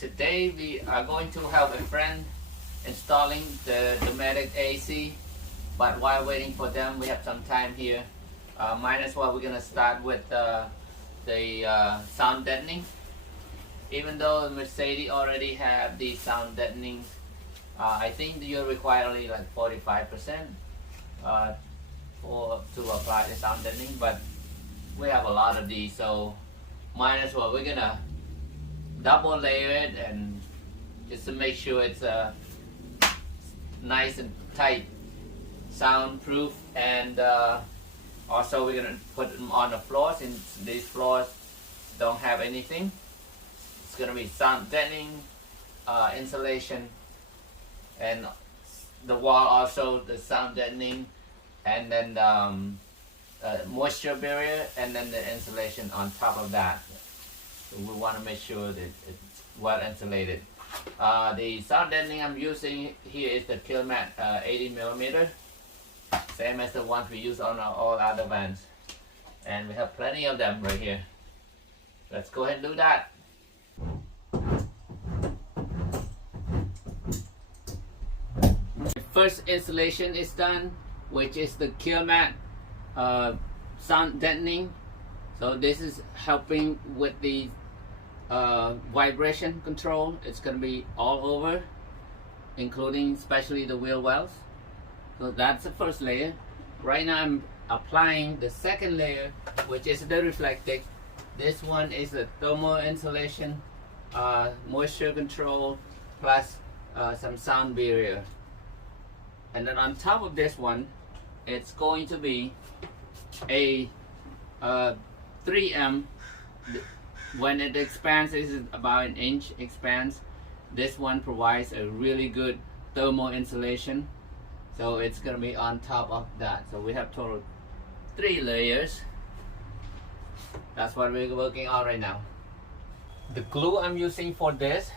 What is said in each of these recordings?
Today we are going to help a friend installing the domestic AC, but while waiting for them we have some time here. Minus what we're gonna start with the sound deadening. Even though Mercedes already have the sound deadening, I think you'll require only like 45% to apply the sound deadening, but we have a lot of these, so might as well we're gonna double layer it and just to make sure it's nice and tight, soundproof, and also we're gonna put them on the floor since these floors don't have anything. It's gonna be sound deadening, insulation, and the wall also the sound deadening, and then moisture barrier, and then the insulation on top of that. So we want to make sure that it's well insulated. The sound deadening I'm using here is the Kilmat 80mm, same as the ones we use on all other vans, and we have plenty of them right here. Let's go ahead and do that. The first installation is done, which is the Kilmat sound deadening. So this is helping with the vibration control. It's going to be all over, including especially the wheel wells. So that's the first layer. Right now I'm applying the second layer, which is the reflective. This one is the thermal insulation, moisture control, plus some sound barrier. And then on top of this one, it's going to be a 3M. When it expands, this is about an inch expands. This one provides a really good thermal insulation, so it's gonna be on top of that. So we have total 3 layers. That's what we're working on right now. The glue I'm using for this,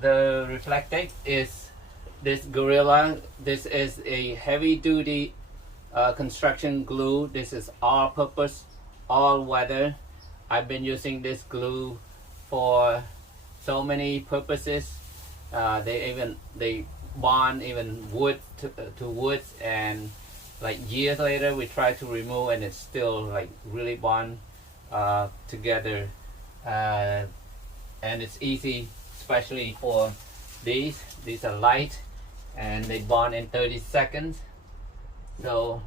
the reflective, is this Gorilla. This is a heavy duty construction glue. This is all purpose, all weather. I've been using this glue for so many purposes. They bond even wood to woods, and like years later we try to remove and it's still like really bond together, and it's easy, especially for these are light and they bond in 30 seconds. So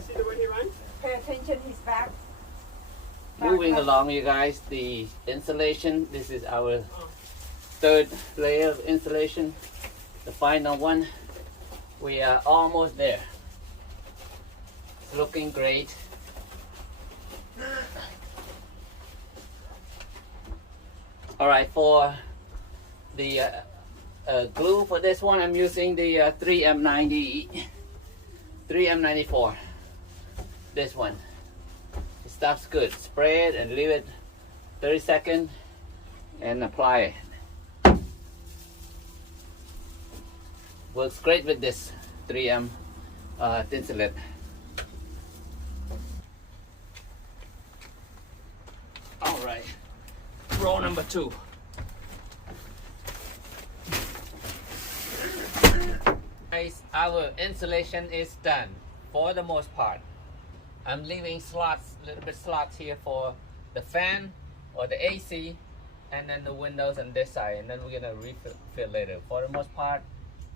See the way he runs? Pay attention, he's back. moving along, you guys, the insulation. This is our third layer of insulation, the final one. We are almost there. It's looking great. All right, for the glue for this one, I'm using the 3M94. This one. It stuff's good. Spray it and leave it 30 seconds and apply it. Works great with this 3M Thinsulate. All right, row number 2. Guys, our insulation is done for the most part. I'm leaving slots, little bit slots here for the fan or the AC, and then the windows on this side, and then we're gonna refill later. For the most part,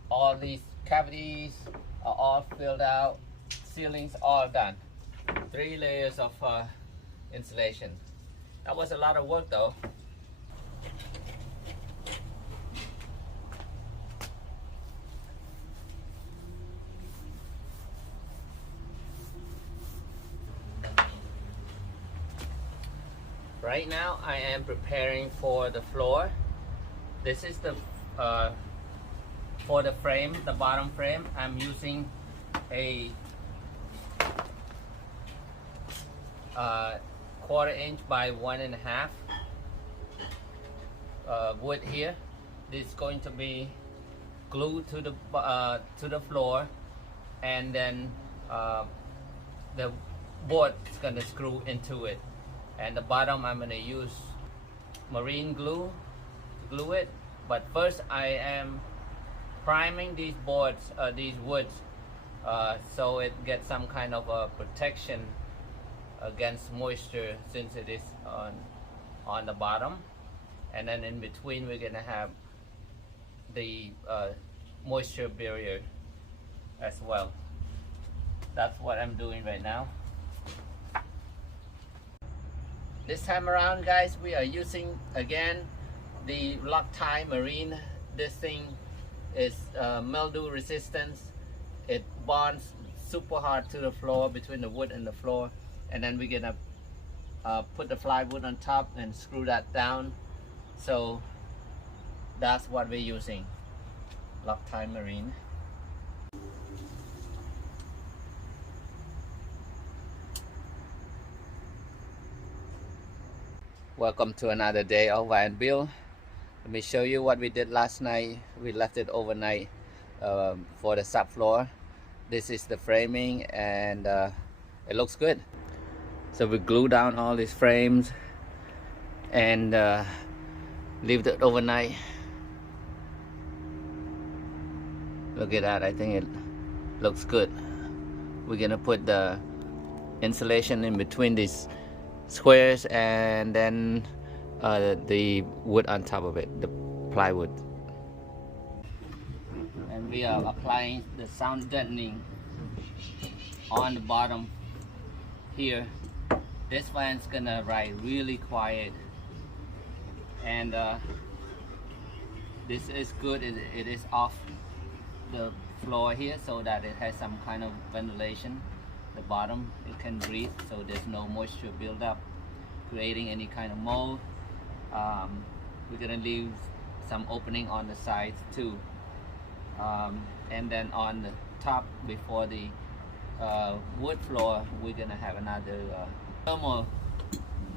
all these cavities are all filled out, ceilings all done. 3 layers of insulation. That was a lot of work though. Right now I am preparing for the floor. This is the for the frame, the bottom frame. I'm using a 1/4 inch by 1.5 wood here. This is going to be glued to the floor, and then the board is gonna screw into it. And the bottom I'm gonna use marine glue to glue it. But first I am priming these boards, these woods, so it gets some kind of a protection against moisture, since it is on the bottom. And then in between we're gonna have the moisture barrier as well. That's what I'm doing right now. This time around, guys, we are using again the Loctite Marine. This thing is mildew resistance. It bonds super hard to the floor, between the wood and the floor. And then we're gonna put the plywood on top and screw that down. So that's what we're using, Loctite Marine. Welcome to another day of Buy and Build. Let me show you what we did last night. We left it overnight for the subfloor. This is the framing, and it looks good. So we glue down all these frames and leave it overnight. Look at that, I think it looks good. We're gonna put the insulation in between these squares, and then the wood on top of it, the plywood. And we are applying the sound deadening on the bottom here. This fan's gonna ride really quiet, and this is good. It is off the floor here, so that it has some kind of ventilation. The bottom, it can breathe, so there's no moisture build up creating any kind of mold. We're gonna leave some opening on the sides too, and then on the top, before the wood floor, we're gonna have another thermal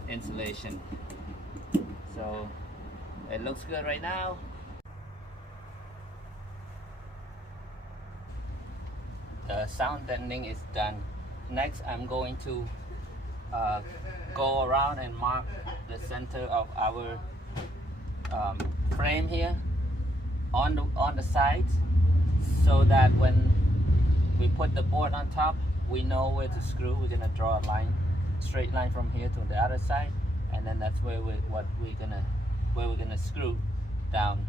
insulation. So it looks good right now. The sound deadening is done. Next, I'm going to go around and mark the center of our frame here on the sides, so that when we put the board on top, we know where to screw. We're gonna draw a line, straight line from here to the other side, and then that's where we're gonna screw down.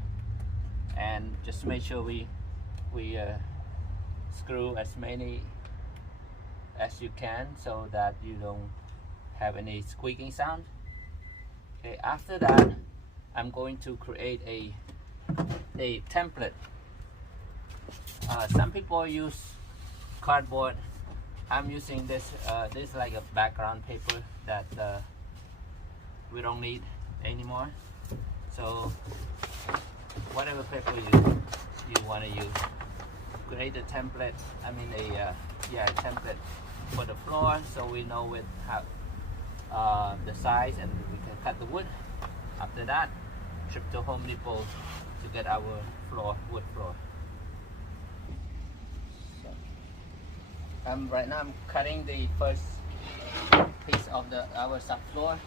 And just make sure we screw as many as you can, so that you don't have any squeaking sound. Okay, after that, I'm going to create a template. Some people use cardboard. I'm using this. This is like a background paper that we don't need anymore. So whatever paper you want to use, create a template. I mean a template for the floor, so we know with how the size, and we can cut the wood. After that, trip to Home Depot to get our wood floor. So, right now I'm cutting the first piece of our subfloor.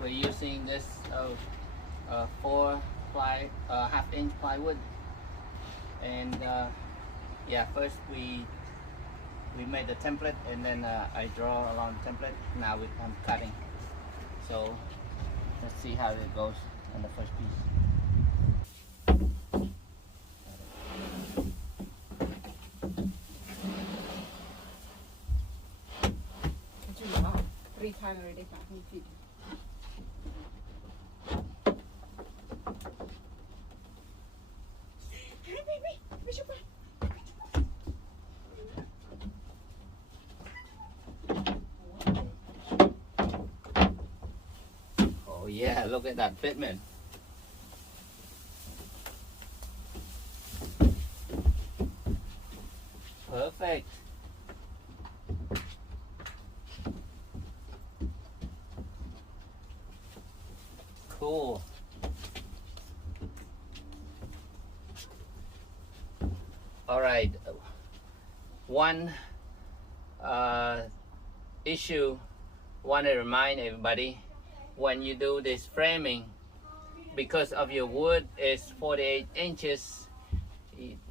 We're using this 1/2-inch plywood, and first we made the template, and then I draw along the template. Now I'm cutting. So let's see how it goes on the first piece. Three times already, 5 feet. Oh yeah, look at that fitment. Perfect. Cool. All right. One issue, want to remind everybody, when you do this framing, because of your wood is 48 inches,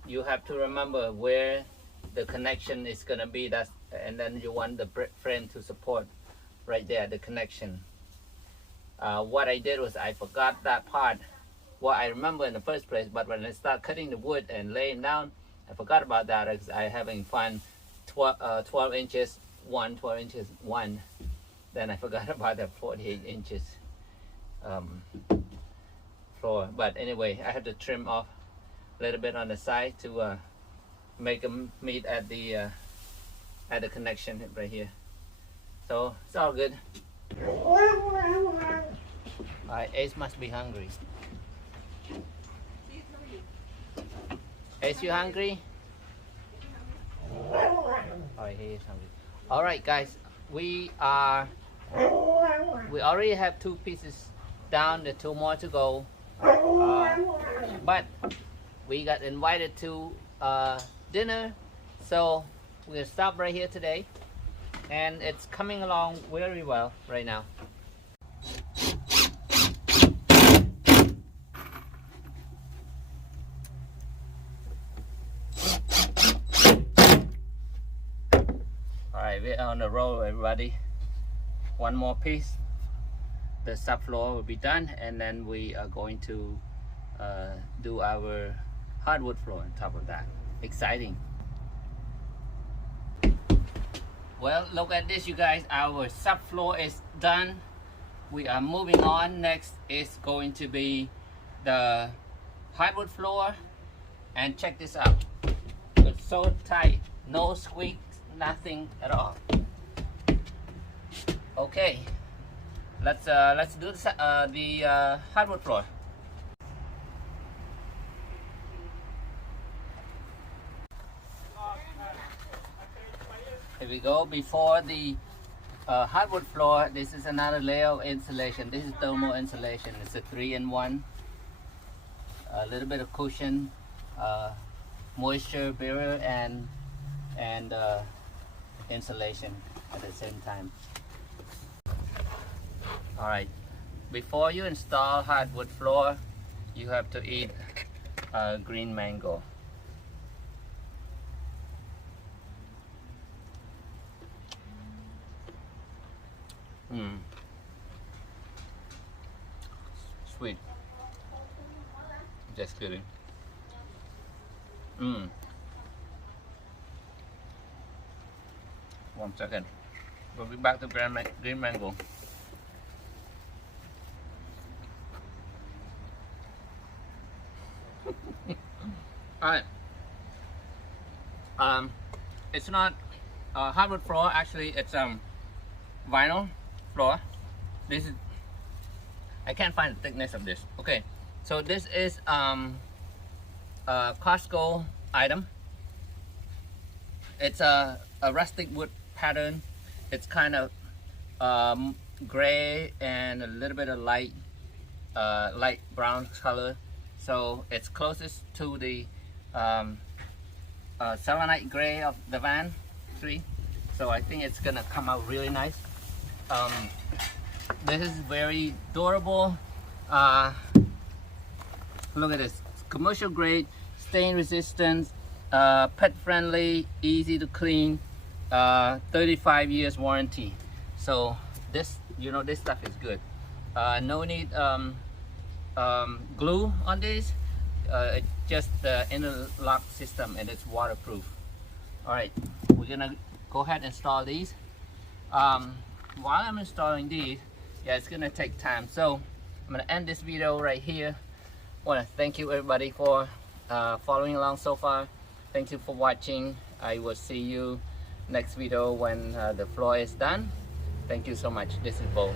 you have to remember where the connection is going to be. That's, and then you want the frame to support right there, the connection. What I did was I forgot that part. What I remember in the first place, but when I start cutting the wood and laying down, I forgot about that because I having fun 12 inches, 12 inches, 1. Then I forgot about the 48 inches floor. But anyway, I have to trim off a little bit on the side to make them meet at the connection right here. So it's all good. Ace must be hungry. Ace, you hungry? Oh, he is hungry. All right, guys, we already have 2 pieces down. The 2 more to go. But we got invited to dinner, so we're gonna stop right here today, and it's coming along very well right now. Alright, we're on the roll, everybody. One more piece, the subfloor will be done, and then we are going to do our hardwood floor on top of that. Exciting. Well, look at this, you guys. Our subfloor is done. We are moving on. Next is going to be the hardwood floor, and check this out. It's so tight, no squeaks, nothing at all. Okay, let's do the hardwood floor. Here we go. Before the hardwood floor, this is another layer of insulation. This is thermal insulation. It's a 3-in-1. A little bit of cushion, moisture barrier, and insulation at the same time. All right. Before you install hardwood floor, you have to eat green mango. Sweet. Just kidding. One second. We'll be back to green mango. Alright. It's not hardwood floor. Actually, it's vinyl floor. This is, I can't find the thickness of this. Okay, so this is Costco item. It's a rustic wood pattern. It's kind of gray and a little bit of light brown color. So it's closest to the selenite gray of the van tree. So I think it's gonna come out really nice. This is very durable. Look at this, commercial grade, stain resistant, pet friendly, easy to clean, 35 years warranty. So this, you know, this stuff is good. No need glue on this. It's just the interlock system, and it's waterproof. All right, we're gonna go ahead and install these. While I'm installing these, yeah, it's gonna take time, so I'm gonna end this video right here. I want to thank you everybody for following along so far. Thank you for watching. I will see you next video when the floor is done. Thank you so much. This is Bo.